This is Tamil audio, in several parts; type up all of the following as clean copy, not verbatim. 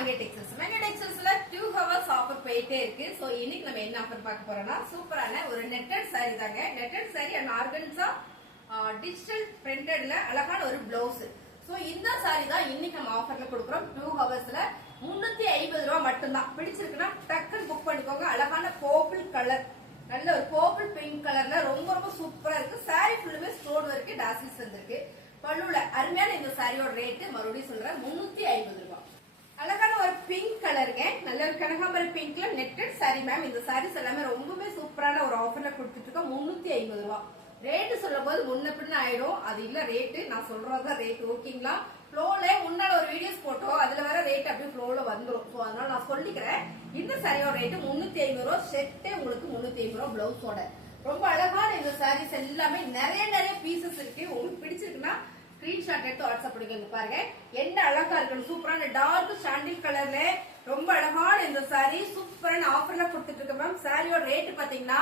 மங்கை டெக்ஸ்டைல்ஸ். மங்கை டெக்ஸ்டைல்ஸ்ல 2 hours ஆஃபர் போயிட்டே இருக்கு. சோ இன்னைக்கு நம்ம என்ன ஆஃபர் பார்க்க போறோம்னா சூப்பரான ஒரு நெட்டட் saree தாங்க. Netted saree and organza digital பிரிண்டட்ல அழகான ஒரு ப்ளவுஸ். சோ இந்த saree தான் இன்னைக்கு நம்ம ஆஃபர்ல கொடுக்குறோம். 2 hoursல 350 ரூபாய் மட்டும் தான். பிடிச்சிருக்குன்னா டக்குன்னு புக் பண்ணிக்கோங்க. அழகான பர்பிள் கலர், நல்ல ஒரு பர்பிள் பிங்க் கலர்ல ரொம்ப ரொம்ப சூப்பரா இருக்கு. saree ஃபுல்லுமே ஸ்டோன் வர்க் டாசில்ஸ் வந்திருக்கு. பல்லுல அருமையான இந்த சாரியோட ரேட் மறுபடியும் சொல்றேன் 350 ரூபாய். அழகான ஒரு பிங்க் கலருங்க, நல்ல ஒரு கனகாம்பரம் பிங்க்ல நெட்டட் சாரி மேம். இந்த சாரீஸ் எல்லாமே ரொம்பவே சூப்பரான ஒரு ஆஃபர்ல கொடுத்துட்டு இருக்கோம். 350 ரூபாய். ரேட்டு சொல்லும் போது முன்ன பின்ன ஆயிடும், அது இல்ல ரேட்டு நான் சொல்றதுதான் ரேட். ஓகேங்களா? ஃப்ளோல முன்னால ஒரு வீடியோஸ் போட்டோம், அதுல வர ரேட் அப்படியே ஃப்ளோல வந்துடும். ஸோ அதனால நான் சொல்லிக்கிறேன். இந்த சாரியோட ரேட்டு 350 ரூபாய். செட்டே உங்களுக்கு 350 ரூபாய் பிளவுஸோட. ரொம்ப அழகான இந்த சாரீஸ் எல்லாமே நிறைய பீசஸ் இருக்கு. உங்களுக்கு பிடிச்சிருக்குன்னா ஸ்கிரீன்ஷாட் எடுத்து வாட்ஸ்அப் பண்ணிக்கோங்க. பாருங்க என்ன அழகா இருக்கு, சூப்பரான டார்க் சாண்டில் கலர்ல ரொம்ப அழகான இந்த சாரி சூப்பரான ஆஃபர்ல கொடுத்துட்டு இருக்கு மேம். சாரியோட ரேட் பாத்தீங்கன்னா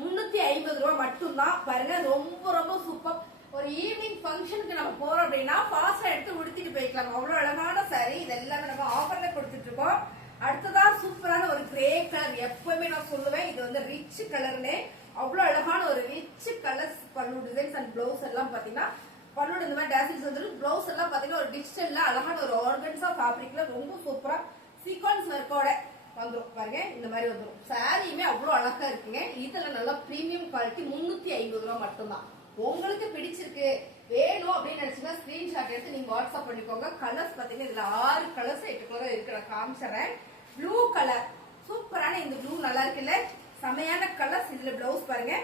350 ரூபாய் மட்டும் தான். பாருங்க ரொம்ப ரொம்ப சூப்பர். ஒரு ஈவினிங் ஃபங்க்ஷனுக்கு நம்ம போறோம் அப்படின்னா ஃபாஸ்டா எடுத்து உடுத்திட்டு போய்க்கலாம். அவ்வளவு அழகான சாரி. இது எல்லாமே நம்ம ஆஃபர்ல கொடுத்துட்டு இருக்கோம். அடுத்ததா சூப்பரான ஒரு கிரே கலர். எப்பவுமே நான் சொல்லுவேன் இது வந்து ரிச் கலர்னு. அவ்வளவு அழகான ஒரு ரிச் கலர்ஸ் பல்லு டிசைன்ஸ் அண்ட் பிளவுஸ் எல்லாம் பாத்தீங்கன்னா பல்லோட இந்த மாதிரி டாசில்ஸ் வந்துடும். பிளவுஸ் எல்லாம் பாத்தீங்கன்னா ஒரு டிஜிட்டல்ல அழகான ஒரு ஆர்கன்ஸா ஃபேப்ரிக்ல ரொம்ப சூப்பரா சீக்வன்ஸ் ஒர்க்கோட வந்துடும். பாருங்க இந்த மாதிரி வந்துடும். சாரியுமே அவ்வளவு அழகா இருக்குங்க. இதுல நல்லா பிரீமியம் குவாலிட்டி. 350 ரூபாய் மட்டும்தான். உங்களுக்கு பிடிச்சிருக்கு வேணும் அப்படின்னு நினைச்சீங்கன்னா ஸ்கிரீன்ஷாட் எடுத்து நீங்க வாட்ஸ்அப் பண்ணிக்கோங்க. கலர்ஸ் பாத்தீங்கன்னா இதுல 6 கலர்ஸ் 8 கலர் இருக்கிற காமிச்சறேன். ப்ளூ கலர் சூப்பரான இந்த ப்ளூ நல்லா இருக்குல்ல, செமையான கலர்ஸ். இதுல பிளவுஸ் பாருங்க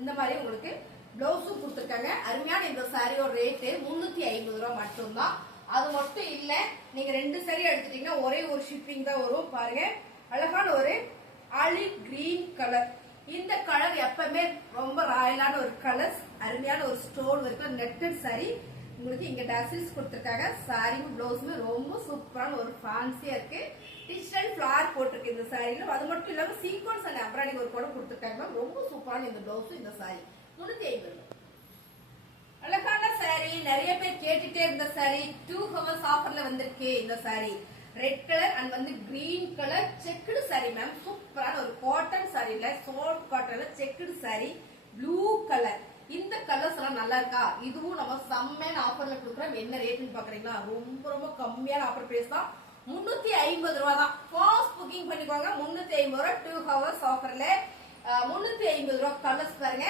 இந்த மாதிரி உங்களுக்கு பிளவுஸும் கொடுத்துருக்காங்க. அருமையான இந்த சாரியோட ரேட்டு 350 ரூபாய் மட்டும்தான். அது மட்டும் இல்ல, நீங்க 2 சாரி எடுத்துட்டீங்கன்னா ஒரே ஒரு ஷிப்பிங் தான் வரும். பாருங்க அழகான ஒரு ஆலிவ் கிரீன் கலர். இந்த கலர் எப்பவுமே ரொம்ப ராயலான ஒரு கலர்ஸ். அருமையான ஒரு ஸ்டோன் இருக்கு நெட்டட் சாரி. உங்களுக்கு இங்க டாசில்ஸ் கொடுத்துருக்காங்க. சாரியும் பிளவுஸுமே ரொம்ப சூப்பரான ஒரு ஃபேன்சியா இருக்கு. டிஜிட்டல் ஃபிளார் போட்டிருக்கு இந்த சாரியில. அது மட்டும் இல்லாம சீக்வன்ஸ் அண்ட் எம்ப்ராய்டிங் ஒரு கூட கொடுத்துருக்காங்க. ரொம்ப சூப்பரான இந்த பிளவுஸ் இந்த சாரி 350. அழகான சாரி, நிறைய பேர் கேட்டுட்டே இருந்த சாரி 2 hours ஆஃபர்ல வந்திருக்கு. இந்த சாரி ரெட் கலர் அண்ட் வந்து green colour checked sari ma'am. சூப்பரான ஒரு காட்டன் சாரில சாஃப்ட் காட்டன்ல செக்குடு சாரி ப்ளூ கலர். இந்த கலர்ஸ் எல்லாம் நல்லா இருக்கா? இதுவும் நம்ம செம்மையான ஆஃபர்ல கொடுக்குறோம். என்ன ரேட்னு பாக்குறீங்களா? ரொம்ப ரொம்ப கம்மியான ஆஃபர் பிரைஸ் தான். 350 ரூபாய் தான். ஃபாஸ்ட் புக்கிங் பண்ணிக்கோங்க. 350 ரூபாய் 2 hours ஆஃபர்ல 350 ரூபாய். கலர்ஸ் பாருங்க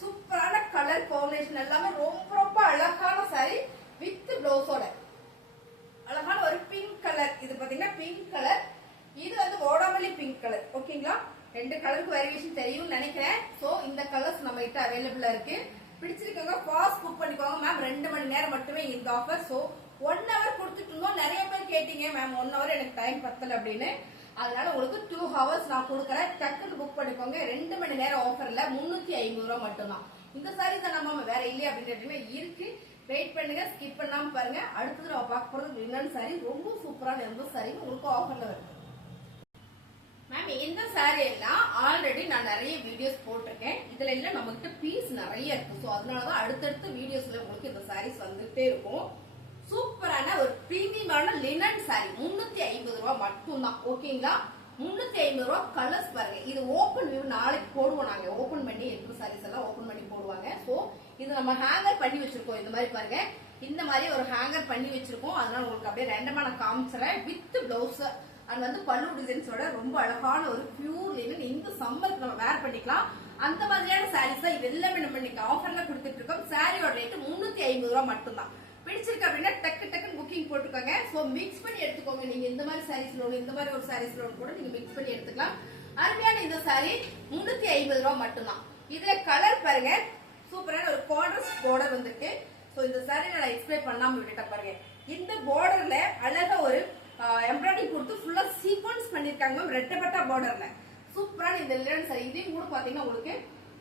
சூப்பரான கலர் காம்பினேஷன் எல்லாமே ரொம்ப ரொம்ப அழகான சாரி வித் பிளவுஸோட. அழகான ஒரு பிங்க் கலர். இது பாத்தீங்கன்னா பிங்க் கலர். இது வந்து ஓடாமல்லி பிங்க் கலர். ஓகேங்களா? 2 கலருக்கு வேரியேஷன் தெரியும் நினைக்கிறேன். சோ இந்த கலர்ஸ் நம்ம கிட்ட அவைலபிளா இருக்கு. பிடிச்சிருக்கவங்க ஃபாஸ்ட் புக் பண்ணிக்கோங்க மேம். 2 மணி நேரம் மட்டுமே இந்த ஆஃபர். சோ 1 hour கொடுத்துட்டு இருந்தோம். நிறைய பேர் கேட்டீங்க மேம் 1 hour எனக்கு டைம் பத்தல அப்படின்னு. அதனால உங்களுக்கு 2 hours நான் கொடுக்குறேன். டக்குன்னு புக் பண்ணிக்கோங்க. 2 மணி நேரம் ஆஃபர்ல 350 ரூபாய் மட்டும்தான். இந்த சாரி தான் நம்ம வேற இல்லையா அப்படின்னு இருக்கு. வெயிட் பண்ணுங்க, ஸ்கிப் பண்ணாம பாருங்க. அடுத்தது நம்ம பார்க்க போறது லினன் சாரி. ரொம்ப சூப்பரான எந்த சாரி உங்களுக்கு ஆஃபர்ல வருது மேம். இந்த சாரி எல்லாம் ஆல்ரெடி நான் நிறைய வீடியோஸ் போட்டிருக்கேன். இதுல எல்லாம் நம்ம கிட்ட பீஸ் நிறைய இருக்கு. ஸோ அதனாலதான் அடுத்தடுத்த வீடியோஸ்ல உங்களுக்கு இந்த சாரீஸ் வந்துட்டே இருக்கும். சூப்பரான ஒரு பிரீமியமான லினன் சாரி 350 ரூபாய் மட்டும்தான். ஓகேங்களா? 350 ரூபாய். கலர்ஸ் பாருங்க. இது ஓபன் வியூ நாளைக்கு போடுவோம். நாங்க ஓபன் பண்ணி இருக்கிற சாரீஸ் எல்லாம் ஓபன் பண்ணி போடுவாங்க. சோ இது நம்ம ஹேங்கர் பண்ணி வச்சிருக்கோம். இந்த மாதிரி பாருங்க, இந்த மாதிரி ஒரு ஹேங்கர் பண்ணி வச்சிருக்கோம். அதனால உங்களுக்கு அப்படியே ரேண்டமா நான் காமிச்சிடறேன். வித் பிளவுஸ் அது வந்து பல்லு டிசைன்ஸோட ரொம்ப அழகான ஒரு பியூர் லினன். இந்த சம்மருக்கு நம்ம வேர் பண்ணிக்கலாம். அந்த மாதிரியான சாரீஸ் தான் இது எல்லாமே நம்ம இன்னைக்கு ஆஃபர்ல கொடுத்துட்டு இருக்கோம். சாரியோட ரேட்டு 350 ரூபாய் மட்டும்தான். பிடிச்சிருக்கு அப்படின்னா டக்குன்னு புக்கிங் போட்டுக்கோங்க. சோ மிக்ஸ் பண்ணி எடுத்துக்கோங்க. நீங்க இந்த மாதிரி சாரீஸ்ல ஒன்று, இந்த மாதிரி ஒரு சாரீஸ்ல ஒன்று கூட நீங்க மிக்ஸ் பண்ணி எடுத்துக்கலாம். அருமையான இந்த சாரி 350 ரூபாய் மட்டும்தான். இதுல கலர் பாருங்க சூப்பரான ஒரு கான்ட்ராஸ்ட் பார்டர் வந்திருக்கு. சோ இந்த சாரி நான் எக்ஸ்பிளைன் பண்ணாம விட்டுட்டேன். பாருங்க இந்த பார்டர்ல அழகா ஒரு எம்ப்ராய்டிங் கொடுத்து ஃபுல்லா சீக்வன்ஸ் பண்ணிருக்காங்க. ரெட்டப்பட்ட பார்டர்ல சூப்பரான இந்த லினன் சாரி. இதையும் கூட பாத்தீங்கன்னா உங்களுக்கு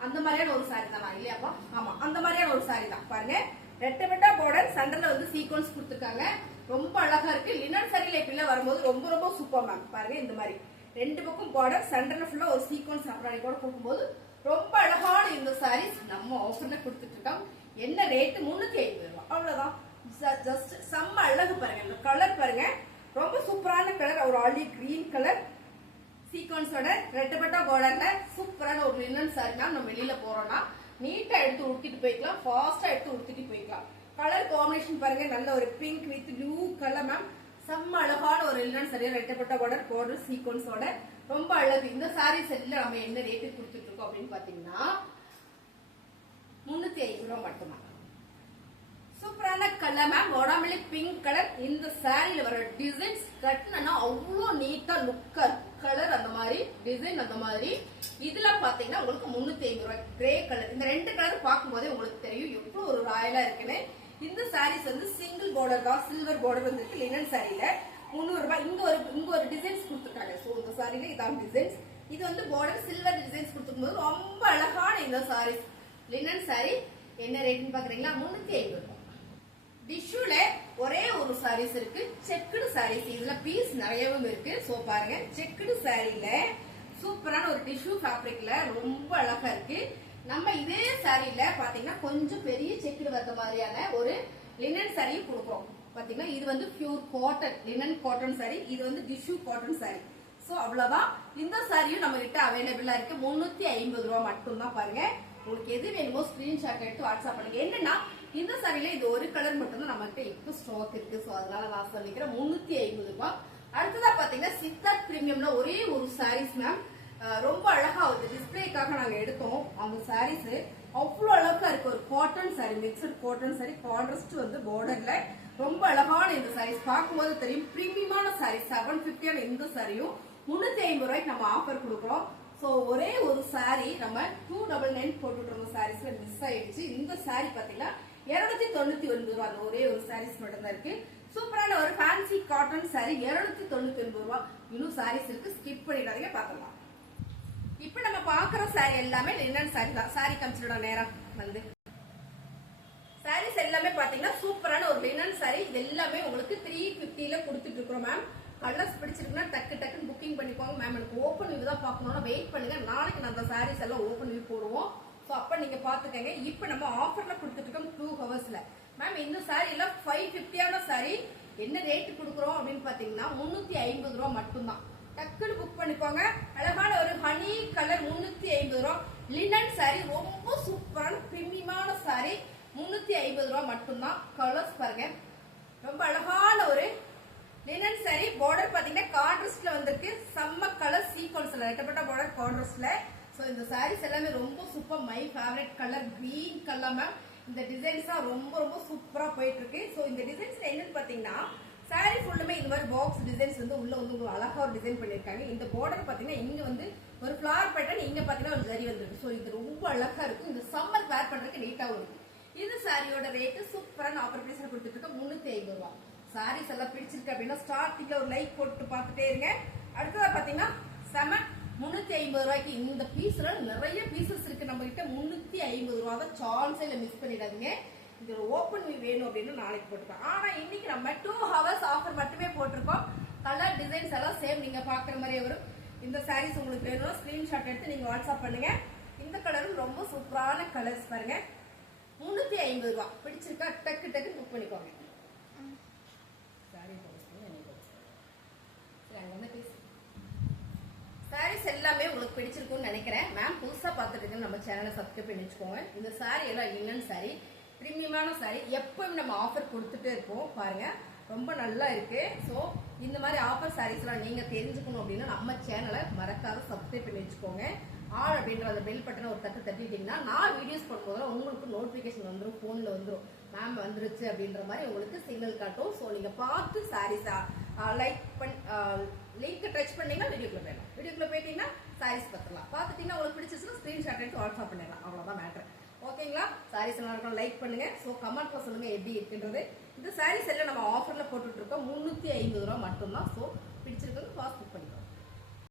அந்த மாதிரியான ஒரு சாரி தான் இல்லையாப்பா? ஆமா, அந்த மாதிரியான ஒரு சாரி தான். பாருங்க ரெட்டப்பட்ட பார்டர், சென்டர்ல வந்து சீக்வன்ஸ் கொடுத்துருக்காங்க. ரொம்ப அழகா இருக்கு. லினன் சாரியில இப்படிலாம் வரும்போது ரொம்ப ரொம்ப சூப்பர் மேம். பாருங்க இந்த மாதிரி 2 பக்கம் பார்டர், சென்டர்ல ஃபுல்லா ஒரு சீக்வன்ஸ் எம்ப்ராய்டிங் கூட கொடுக்கும்போது ரொம்ப அழகான இந்த சாரீஸ் நம்ம ஆஃபர்ல கொடுத்துட்டு இருக்கோம். என்ன ரேட்? 350 ரூபாய். அவ்வளவுதான். ஜஸ்ட் செம்ம அழகு பாருங்க. இந்த கலர் பாருங்க ரொம்ப சூப்பரான கலர். ஒரு ஆலிவ் கிரீன் கலர் சீக்வன்ஸோட ரெட்டப்பட்ட பார்டர்ல சூப்பரான ஒரு லினன் சாரி மேம். நம்ம வெளியில போறோம்னா நீட்டா எடுத்து உடுத்திட்டு போய்க்கலாம், ஃபாஸ்டா எடுத்து உடுத்திட்டு போய்க்கலாம். கலர் காம்பினேஷன் பாருங்க, நல்ல ஒரு pink with blue colour ma'am. செம்ம அழகான ஒரு லினன் சாரி, ரெட்டப்பட்ட பார்டர் சீக்வன்ஸோட ரொம்ப அழகு. இந்த சாரி செட்ல நம்ம என்ன ரேட்டு கொடுத்துட்டு இருக்கோம் அப்படின்னு பாத்தீங்கன்னா 350 ரூபாய் மட்டும்தான். சூப்பரான கலர் மேம், உடம்புல பிங்க் கலர். இந்த சாரியில வர டிசைன்ஸ் கட்டினா அவ்வளோ நீட்டா லுக்கா கலர் அந்த மாதிரி டிசைன் அந்த மாதிரி. இதுல பாத்தீங்கன்னா உங்களுக்கு 350 ரூபாய். கிரே கலர், இந்த ரெண்டு கலர் பார்க்கும் போதே உங்களுக்கு தெரியும் எவ்வளவு ஒரு ராயலா இருக்குன்னு. இந்த சாரீஸ் வந்து சிங்கிள் பார்டர் தான், சில்வர் பார்டர் வந்துருக்கு லினன் சாரியில 300 ரூபாய். இங்க ஒரு டிசைன்ஸ் கொடுத்துருக்காங்க. சோ இந்த சாரியில இதான் டிசைன்ஸ். இது வந்து பார்டர் சில்வர் டிசைன்ஸ் கொடுத்துருக்கும் போது ரொம்ப அழகான இந்த சாரீஸ் லினன் சாரி. என்ன ரேட்னு பாக்குறீங்களா? 350 ரூபாய். டிஷ்யூல ஒரே ஒரு சாரீஸ் இருக்கு, செக்குடு சாரீஸ். இதுல பீஸ் நிறையவும் இருக்கு. சோ பாருங்க, செக்குடு சாரியில சூப்பரான ஒரு டிஷ்யூ ஃபேப்ரிக்ல ரொம்ப அழகா இருக்கு. நம்ம இதே சாரியில பாத்தீங்கன்னா கொஞ்சம் பெரிய செக்குடு வந்த மாதிரியான ஒரு லினன் சாரி கொடுக்குறோம். பாத்தீங்கன்னா இது வந்து pure cotton linen cotton sorry, இது வந்து டிஷ்யூ காட்டன் சாரி. சோ அவ்வளவுதான். இந்த சாரியும் நம்ம கிட்ட அவைலபிளா இருக்கு. 350 ரூபாய் மட்டும் தான். பாருங்க, உங்களுக்கு எது வேணுமோ ஸ்கிரீன்ஷாட் எடுத்து வாட்ஸ்அப் பண்ணுங்க. என்னன்னா இந்த சாரியில இது ஒரு கலர் மட்டும் தான் நம்மகிட்ட இப்போ ஸ்டாக் இருக்கு. சோ அதனால நான் சொல்லிக்கிறேன் 350 ரூபாய். அடுத்ததா பாத்தீங்கன்னா சித்தார்த் பிரீமியம்ல ஒரே ஒரு சாரீஸ் மேம். ரொம்ப அழகா ஒரு டிஸ்பிளேக்காக நாங்க எடுத்தோம். அந்த சாரீஸ் அவ்வளவு அழகா இருக்கு. ஒரு cotton sorry, mixed cotton sorry, contrast வந்து பார்டர்ல ரொம்ப அழகான இந்த சாரீஸ் பார்க்கும்போது தெரியும் பிரீமியமான சாரி. 750 இந்த சாரியும் 350 ரூபாய்க்கு நம்ம ஆஃபர் கொடுக்குறோம். சோ ஒரே ஒரு சாரி நம்ம 299 போட்டுட்டு இருந்த சாரீஸ்ல மிஸ் ஆயிடுச்சு. இந்த சாரி பாத்தீங்கன்னா 299 ரூபாய். அந்த ஒரே ஒரு சாரீஸ் மட்டும் தான் இருக்கு. சூப்பரான ஒரு ஃபேன்சி காட்டன் சாரி 299 ரூபாய். இன்னும் சாரீஸ் இருக்கு, ஸ்கிப் பண்ணிடாதீங்க, பாக்கலாம். இப்ப நம்ம பாக்குற சாரி எல்லாமே லினன் சாரி தான். சாரி கமிச்சிட நேரம் வந்து சாரீஸ் எல்லாமே பாத்தீங்கன்னா சூப்பரான ஒரு லினன் சாரி. இது எல்லாமே உங்களுக்கு 350ல கொடுத்துட்டு இருக்கிறோம் மேம். கலர்ஸ் பிடிச்சிருக்குன்னா டக்கு டக்குன்னு புக்கிங் பண்ணிக்கோங்க மேம். எனக்கு ஓப்பன் வியூ தான் பார்க்கணும்னா வெயிட் பண்ணுங்க. நாளைக்கு நம்ம சாரீஸ் எல்லாம் ஓப்பன் வியூ போடுவோம். சோ அப்ப நீங்க பாத்துக்கங்க. இப்ப நம்ம ஆஃபர்ல கொடுத்துட்டு இருக்கோம் 2 ஹவர்ஸ்ல மேம். இந்த சாரி எல்லாம் 550 சாரி. என்ன ரேட் கொடுக்குறோம் அப்படின்னு பாத்தீங்கன்னா 350 ரூபாய் மட்டும்தான். டக்குன்னு புக் பண்ணிக்கோங்க. அழகான ஒரு ஹனி கலர் 350 ரூபாய் லினன் சாரி. ரொம்ப சூப்பரான பிரீமியமான சாரி 350 ரூபாய் மட்டும்தான். கலர்ஸ் பாருங்க, ரொம்ப அழகான ஒரு லினன் சாரி. பார்டர் பாத்தீங்கன்னா கான்ட்ராஸ்ட்ல வந்திருக்கு. செம்ம கலர் சீக்வன்ஸ்ல ரெட்டப்பட்ட பார்டர் கான்ட்ராஸ்ட்ல. சோ இந்த சாரீஸ் எல்லாமே ரொம்ப super. My favourite colour green colour ma'am. இந்த டிசைன்ஸ் ரொம்ப ரொம்ப சூப்பரா போயிட்டு இருக்கு. சோ இந்த டிசைன்ஸ்ல என்னன்னு பாத்தீங்கன்னா சாரி ஃபுல்லுமே இந்த மாதிரி பாக்ஸ் டிசைன்ஸ் வந்து உள்ள வந்து அழகா ஒரு டிசைன் பண்ணிருக்காங்க. இந்த பார்டர் பாத்தீங்கன்னா இங்க வந்து ஒரு ஃபிளவர் பேட்டர்ன், இங்க பாத்தீங்கன்னா ஒரு ஜரி வந்திருக்கு. சோ இது ரொம்ப அழகா இருக்கு. இந்த சம்மர் வேர் பண்றதுக்கு நீட்டாவும் இருக்கு. இந்த சாரியோட ரேட் சூப்பரான ஆஃபர் பிரைஸ்ல கொடுத்துட்டு இருக்க 350 ரூபாய். சாரீஸ் எல்லாம் பிடிச்சிருக்கு அப்படின்னா ஸ்டார்டிங்ல ஒரு லைக் போட்டு பார்த்துட்டே இருங்க. அடுத்ததா பாத்தீங்கன்னா செம 350 ரூபாய்க்கு இந்த பீஸ்ல நிறைய பீசஸ் இருக்கு நம்ம கிட்ட. 350 ரூபாய் தான். சான்ஸே இல்ல, மிஸ் பண்ணிடாதீங்க. இது ஓப்பன் வியூ வேணும் அப்படின்னு நாளைக்கு போட்டுருக்கோம். ஆனா இன்னைக்கு நம்ம 2 ஹவர்ஸ் ஆஃபர் மட்டுமே போட்டிருக்கோம். கலர் டிசைன்ஸ் எல்லாம் சேம் நீங்க பாக்குற மாதிரியே வரும். இந்த சாரீஸ் உங்களுக்கு வேணும் ஸ்கிரீன்ஷாட் எடுத்து நீங்க வாட்ஸ்அப் பண்ணுங்க. இந்த கலரும் ரொம்ப சூப்பரான கலர்ஸ் பாருங்க. 350 ரூபாய். பிடிச்சிருக்கா டக்கு டக்கு புக் பண்ணிக்கோங்க. சாரீஸ் எல்லாமே உங்களுக்கு பிடிச்சிருக்கும்னு நினைக்கிறேன் மேம். புதுசா பார்த்துட்டு நம்ம சேனலை சப்ஸ்கிரைப் பண்ணி வச்சுக்கோங்க. இந்த சாரி எல்லாம் லினன் சாரி, பிரீமியமான சாரி. எப்பவும் நம்ம ஆஃபர் கொடுத்துட்டே இருப்போம். பாருங்க, ரொம்ப நல்லா இருக்கு. ஸோ இந்த மாதிரி ஆஃபர் சாரீஸ்லாம் நீங்க தெரிஞ்சுக்கணும் அப்படின்னா நம்ம சேனலை மறக்காத சப்ஸ்கிரைப் பண்ணி வச்சுக்கோங்க. ஆல் அப்படின்ற அந்த பெல் பட்டனை ஒரு தட்டிட்டீங்கன்னா நான் வீடியோஸ் போடும்போது உங்களுக்கு நோட்டிபிகேஷன் வந்துடும், போன்ல வந்துடும். மேம் வந்துருச்சு அப்படின்ற மாதிரி உங்களுக்கு சிக்னல் காட்டும். ஸோ நீங்க பார்த்து சாரீஸா லைக் பண்ணி லிங்க் டச் பண்ணீங்கன்னா வீடியோக்குள்ள போயிடலாம். வீடியோக்குள்ள போயிட்டீங்கன்னா சாரீஸ் பார்த்துலாம். பார்த்துட்டீங்கன்னா உங்களுக்கு பிடிச்சிருச்சுன்னா ஸ்கிரீன்ஷாட் எடுத்து வாட்ஸ்அப் பண்ணிடலாம். அவ்வளோதான் மேட்டர். ஓகேங்களா? சாரீஸ் நல்லா இருக்கும், லைக் பண்ணுங்க. ஸோ கமெண்ட்ல சொல்லுங்க எப்படி இருக்குன்றது. இந்த சாரீஸ் எல்லாம் நம்ம ஆஃபர்ல போட்டுட்டு இருக்கோம். 350 ரூபாய் மட்டும்தான். ஸோ பிடிச்சிருக்கிறது ஃபாஸ்ட் புக் பண்ணிக்கலாம்.